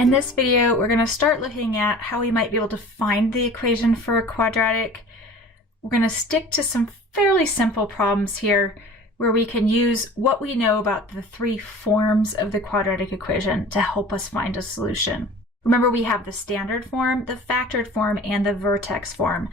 In this video, we're going to start looking at how we might be able to find the equation for a quadratic. We're going to stick to some fairly simple problems here where we can use what we know about the three forms of the quadratic equation to help us find a solution. Remember, we have the standard form, the factored form, and the vertex form.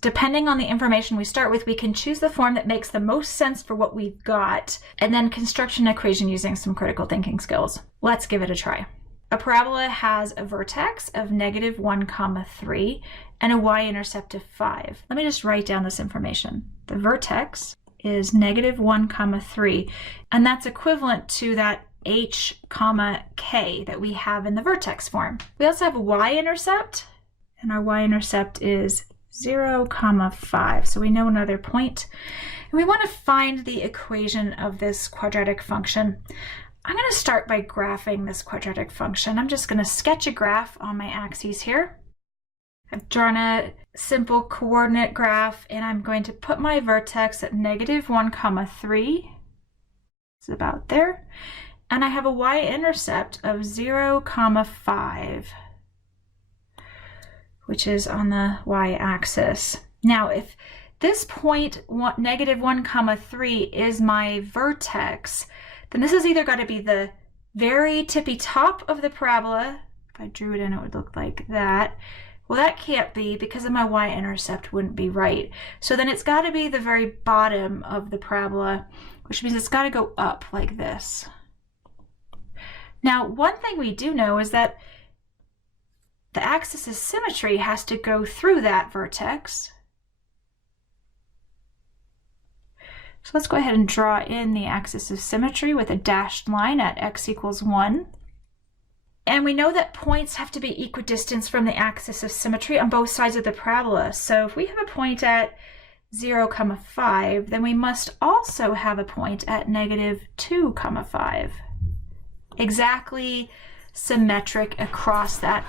Depending on the information we start with, we can choose the form that makes the most sense for what we've got, and then construct an equation using some critical thinking skills. Let's give it a try. A parabola has a vertex of -1, 3 and a y-intercept of 5. Let me just write down this information. The vertex is -1, 3, and that's equivalent to that h, k that we have in the vertex form. We also have a y-intercept, and our y-intercept is 0, 5. So we know another point. And we want to find the equation of this quadratic function. I'm going to start by graphing this quadratic function. I'm just going to sketch a graph on my axes here. I've drawn a simple coordinate graph, and I'm going to put my vertex at -1, 3. It's about there. And I have a y-intercept of 0, 5, which is on the y-axis. Now, if this point, -1, 3, is my vertex, then this has either got to be the very tippy top of the parabola. If I drew it in, it would look like that. Well, that can't be because of my y-intercept wouldn't be right. So then it's got to be the very bottom of the parabola, which means it's got to go up like this. Now, one thing we do know is that the axis of symmetry has to go through that vertex. So let's go ahead and draw in the axis of symmetry with a dashed line at x = 1. And we know that points have to be equidistant from the axis of symmetry on both sides of the parabola. So if we have a point at 0, 5, then we must also have a point at -2, 5. Exactly symmetric across that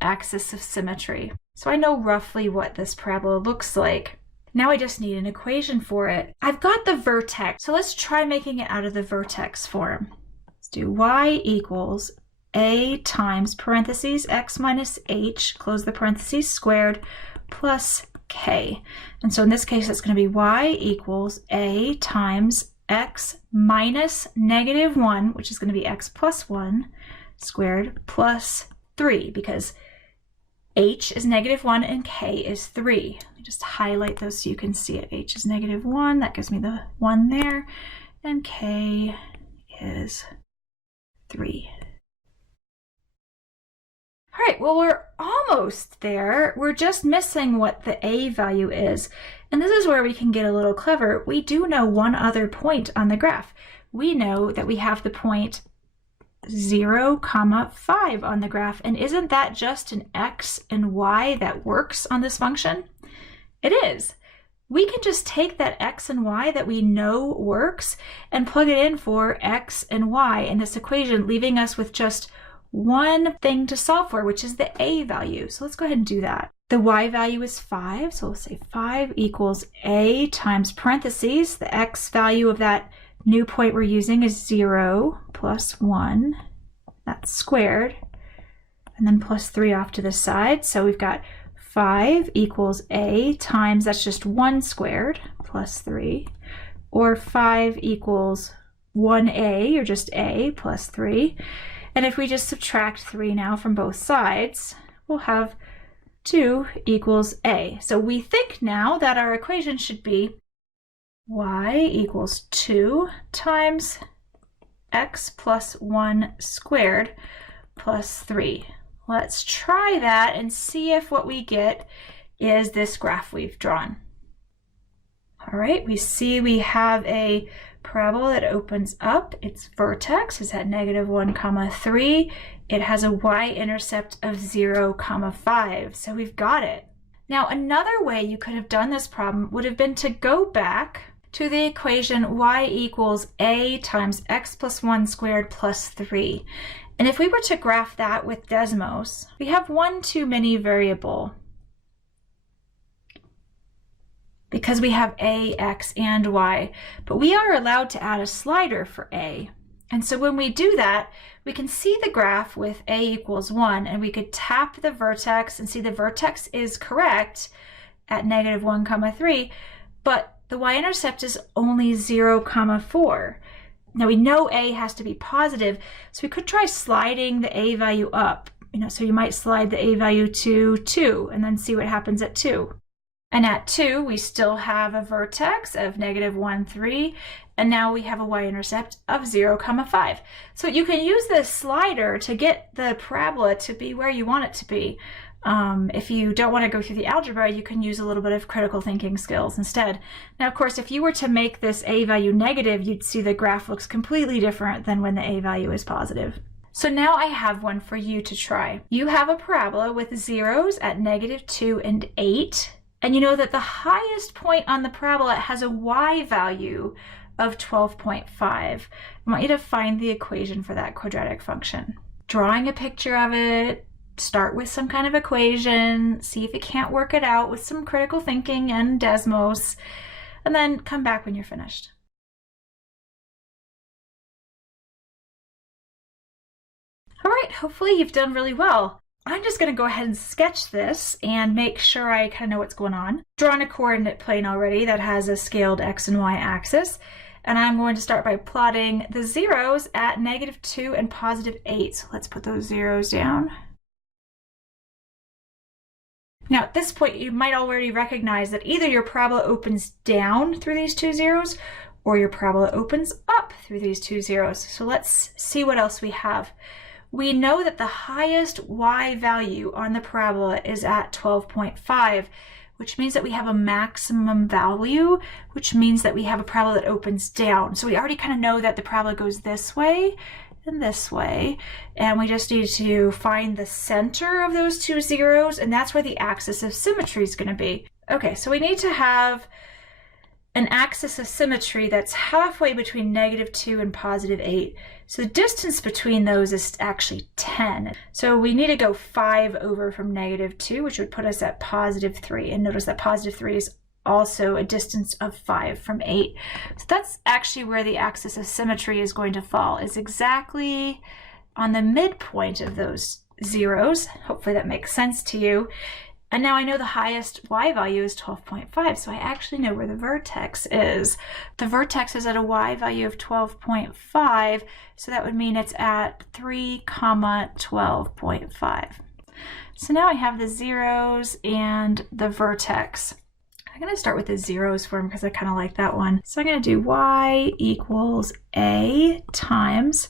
axis of symmetry. So I know roughly what this parabola looks like. Now I just need an equation for it. I've got the vertex, so let's try making it out of the vertex form. Let's do y equals a times parentheses x minus h, close the parentheses, squared, plus k. And so in this case, it's going to be y equals a times x minus -1, which is going to be x plus 1, squared, plus 3, because h is -1 and k is 3. Let me just highlight those so you can see it. H is -1, that gives me the 1 there, and k is 3. All right, well, we're almost there. We're just missing what the a value is. And this is where we can get a little clever. We do know one other point on the graph. We know that we have the point 0, 5 on the graph. And isn't that just an x and y that works on this function? It is. We can just take that x and y that we know works and plug it in for x and y in this equation, leaving us with just one thing to solve for, which is the a value. So let's go ahead and do that. The y value is 5, so we'll say 5 equals a times parentheses. The x value of that new point we're using is 0 plus 1. That's squared. And then plus 3 off to the side. So we've got 5 equals a times, that's just 1 squared, plus 3. Or 5 equals 1a, or just a, plus 3. And if we just subtract 3 now from both sides, we'll have 2 equals a. So we think now that our equation should be y equals 2 times x plus 1 squared plus 3. Let's try that and see if what we get is this graph we've drawn. All right, we see we have a parabola that opens up. Its vertex is at -1, 3. It has a y-intercept of 0, 5. So we've got it. Now, another way you could have done this problem would have been to go back to the equation y equals a times x plus 1 squared plus 3. And if we were to graph that with Desmos, we have one too many variable because we have a, x, and y, but we are allowed to add a slider for a. And so when we do that, we can see the graph with a equals 1, and we could tap the vertex and see the vertex is correct at -1, 3, but the y-intercept is only 0, 4. Now we know a has to be positive, so we could try sliding the a value up. So you might slide the a value to 2 and then see what happens at 2. And at 2, we still have a vertex of -1, 3, and now we have a y-intercept of 0, 5. So you can use this slider to get the parabola to be where you want it to be. If you don't want to go through the algebra, you can use a little bit of critical thinking skills instead. Now, of course, if you were to make this a value negative, you'd see the graph looks completely different than when the a value is positive. So now I have one for you to try. You have a parabola with zeros at -2 and 8, and you know that the highest point on the parabola has a y value of 12.5. I want you to find the equation for that quadratic function. Drawing a picture of it, start with some kind of equation, see if you can't work it out with some critical thinking and Desmos, and then come back when you're finished. All right, hopefully you've done really well. I'm just going to go ahead and sketch this and make sure I kind of know what's going on. Drawn a coordinate plane already that has a scaled x and y axis. And I'm going to start by plotting the zeros at -2 and +8. So let's put those zeros down. Now at this point, you might already recognize that either your parabola opens down through these two zeros or your parabola opens up through these two zeros. So let's see what else we have. We know that the highest y value on the parabola is at 12.5, which means that we have a maximum value, which means that we have a parabola that opens down. So we already kind of know that the parabola goes this way and this way, and we just need to find the center of those two zeros, and that's where the axis of symmetry is going to be. Okay, so we need to have an axis of symmetry that's halfway between -2 and +8. So the distance between those is actually 10. So we need to go 5 over from -2, which would put us at +3. And notice that +3 is also a distance of 5 from 8. So that's actually where the axis of symmetry is going to fall, is exactly on the midpoint of those zeros. Hopefully that makes sense to you. And now I know the highest y value is 12.5, so I actually know where the vertex is. The vertex is at a y value of 12.5, so that would mean it's at 3, 12.5. So now I have the zeros and the vertex. I'm going to start with the zeros for them because I kind of like that one. So I'm going to do y equals a times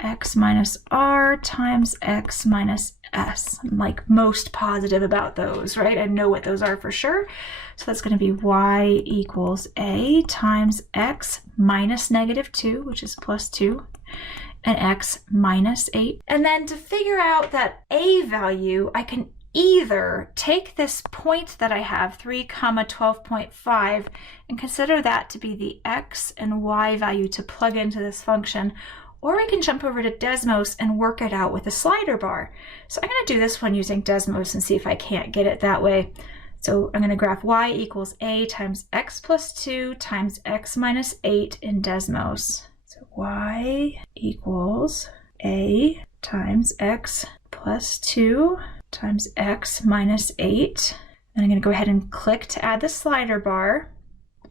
x minus r times x minus s. I'm like most positive about those, right? I know what those are for sure. So that's going to be y equals a times x minus -2, which is +2, and x minus 8. And then to figure out that a value, I can either take this point that I have, 3, 12.5, and consider that to be the x and y value to plug into this function, or we can jump over to Desmos and work it out with a slider bar. So I'm going to do this one using Desmos and see if I can't get it that way. So I'm going to graph y equals a times x plus 2 times x minus 8 in Desmos. So y equals a times x plus 2 times x minus 8. And I'm going to go ahead and click to add the slider bar.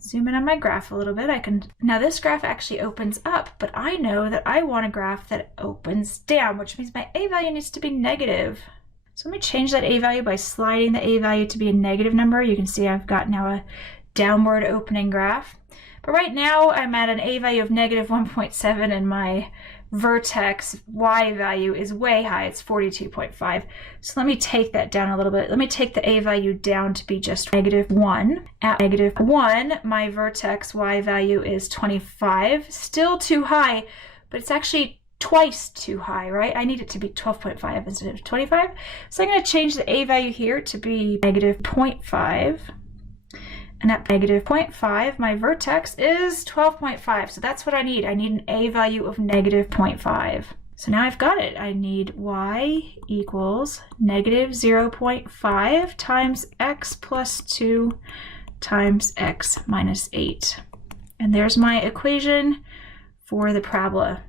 Zoom in on my graph a little bit. Now this graph actually opens up, but I know that I want a graph that opens down, which means my a value needs to be negative. So let me change that a value by sliding the a value to be a negative number. You can see I've got now a downward opening graph. But right now I'm at an a value of -1.7 and my vertex y value is way high. It's 42.5. So let me take that down a little bit. Let me take the a value down to be just -1. At -1, my vertex y value is 25. Still too high, but it's actually twice too high, right? I need it to be 12.5 instead of 25. So I'm going to change the a value here to be -0.5. And at -0.5, my vertex is 12.5. So that's what I need. I need an a value of -0.5. So now I've got it. I need y equals -0.5 times x plus 2 times x minus 8. And there's my equation for the parabola.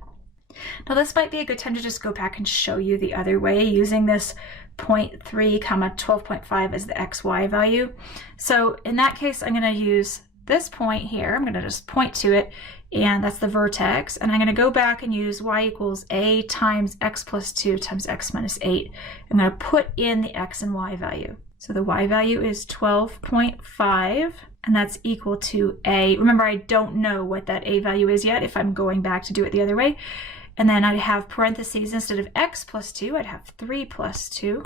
Now this might be a good time to just go back and show you the other way using this 0.3 comma 12.5 as the xy value. So in that case, I'm going to use this point here. I'm going to just point to it, and that's the vertex. And I'm going to go back and use y equals a times x plus 2 times x minus 8. I'm going to put in the x and y value. So the y value is 12.5, and that's equal to a. Remember, I don't know what that a value is yet if I'm going back to do it the other way. And then I'd have parentheses, instead of x plus 2, I'd have 3 plus 2.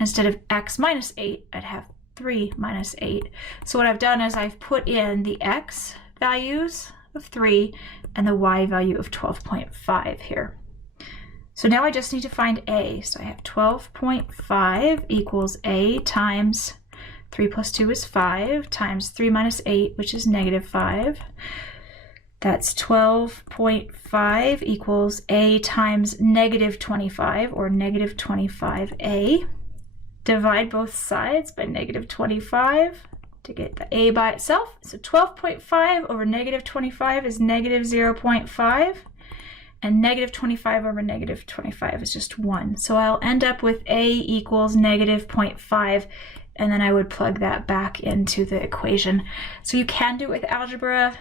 Instead of x minus 8, I'd have 3 minus 8. So what I've done is I've put in the x values of 3 and the y value of 12.5 here. So now I just need to find a. So I have 12.5 equals a times 3 plus 2 is 5 times 3 minus 8, which is negative 5. That's 12.5 equals a times negative 25, or negative 25a. Divide both sides by negative 25 to get the a by itself. So 12.5 over negative 25 is negative 0.5, and negative 25 over negative 25 is just 1. So I'll end up with a equals negative 0.5, and then I would plug that back into the equation. So you can do it with algebra.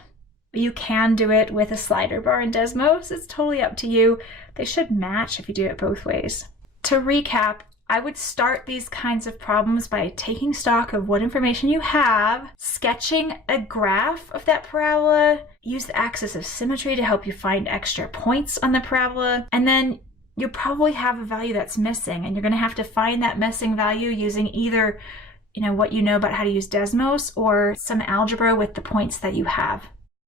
You can do it with a slider bar in Desmos. It's totally up to you. They should match if you do it both ways. To recap, I would start these kinds of problems by taking stock of what information you have, sketching a graph of that parabola, use the axis of symmetry to help you find extra points on the parabola, and then you'll probably have a value that's missing, and you're going to have to find that missing value using either what you know about how to use Desmos or some algebra with the points that you have.